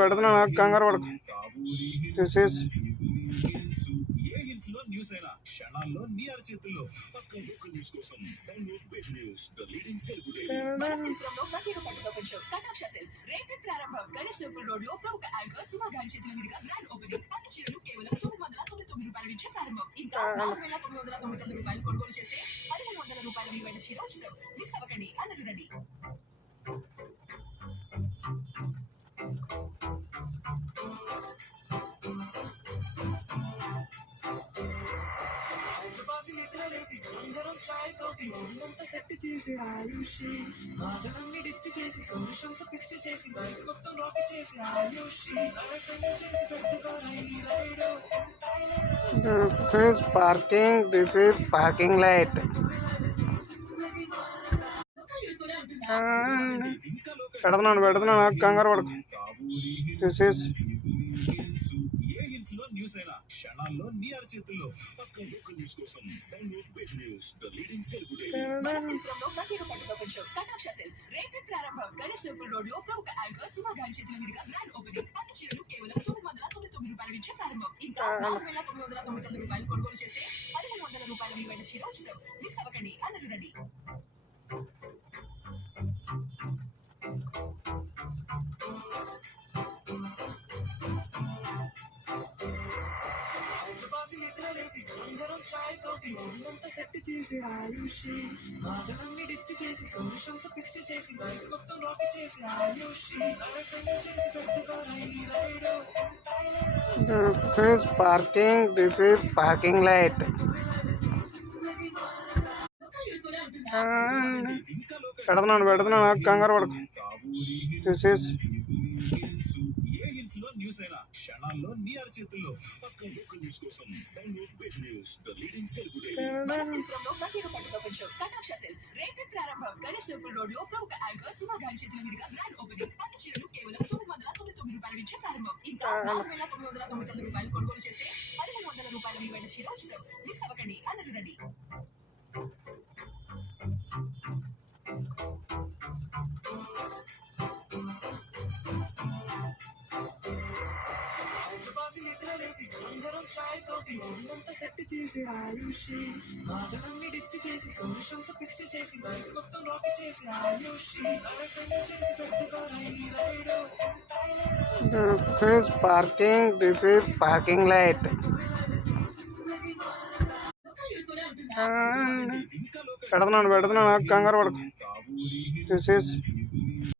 పెడుతున్నాను కంగారు పడకు. దిస్ ఈస్ క్షణాల్లో నీ అరచేతుల్లో పక్క లోకల్ న్యూస్ కోసం download web news the leading Telugu మనస్థిరంలో ప్రత్యేక పండుగ పంచం కటాక్ష సెల్స్ రేపే ప్రారంభం. గణేష్ లోపల రోడ్ లో ప్రముఖ యాంకర్ సుమా గారి చేతుల మీదుగా గ్రాండ్ ఓపెనింగ్. పట్టు చీరలు కేవలం 999 రూపాయల నుంచి ప్రారంభం. ఇంకా 4999 రూపాయలు కొనుగోలు చేస్తే 1500 రూపాయల విలువైన చీర ఉచితం. మిస్ అవ్వకండి, అందరూ రండి. సెట్ చేసి ఆయుషి మాదనాన్ని డిచ్చి చేసి సొల్యూషన్స్ పిచ్చి చేసి బైక్ మొత్తం రాక్ చేసి ఆయుషి చేసి పెట్టుకోరా ఈ ride. This is parking light. పెడుతున్నాను కంగారు పడకు. దిస్ ఈస్ న్యూస్ అయినా క్షణాల్లో నీ అరచేతుల్లో పక్క లోకల్ న్యూస్ కోసం download web news the leading Telugu మనస్థిరంలో ప్రత్యేక పండుగ పంచం కటాక్ష సెల్స్ రేపే ప్రారంభం. గణేష్ లోపల రోడ్ లో ప్రముఖ యాంకర్ సుమా గారి చేతుల మీదుగా గ్రాండ్ ఓపెనింగ్. పట్టు చీరలు కేవలం 999 రూపాయల నుంచి ప్రారంభం. ఇంకా 4999 రూపాయలు కొనుగోలు చేస్తే 1500 రూపాయల విలువైన చీర ఉచితం. మిస్ అవ్వకండి, అందరూ రండి. సెట్ చేసి ఆయుషి మాదనాన్ని డిచ్చి చేసి సొల్యూషన్స్ పిచ్చి చేసి బైక్ మొత్తం రాక్ చేసి ఆయుషి చేసి పెట్టుకోరా ఈ ride. This is parking light. పెడుతున్నాను కంగారు పడకు. దిస్ ఈస్ న్యూస్ అయినా క్షణాల్లో నీ అరచేతుల్లో పక్క లోకల్ న్యూస్ కోసం download web news the leading Telugu మనస్థిరంలో ప్రత్యేక పండుగ పంచం కటాక్ష సెల్స్ రేపే ప్రారంభం. గణేష్ లోపల రోడ్ లో ప్రముఖ యాంకర్ సుమా గారి చేతుల మీదుగా గ్రాండ్ ఓపెనింగ్. పట్టు చీరలు కేవలం 999 రూపాయల నుంచి ప్రారంభం. ఇంకా 4999 రూపాయలు కొనుగోలు చేస్తే 1500 రూపాయల విలువైన చీర ఉచితం. మిస్ అవ్వకండి, అందరూ రండి. సెట్ చేసి ఆయుషి మాదనాన్ని డిచ్చి చేసి సొల్యూషన్స్ పిచ్చి చేసి బైక్ మొత్తం రాక్ చేసి ఆయుషి చేసి పెట్టుకోరా ఈ ride. This is parking light. పెడుతున్నాను కంగారు పడకు. This is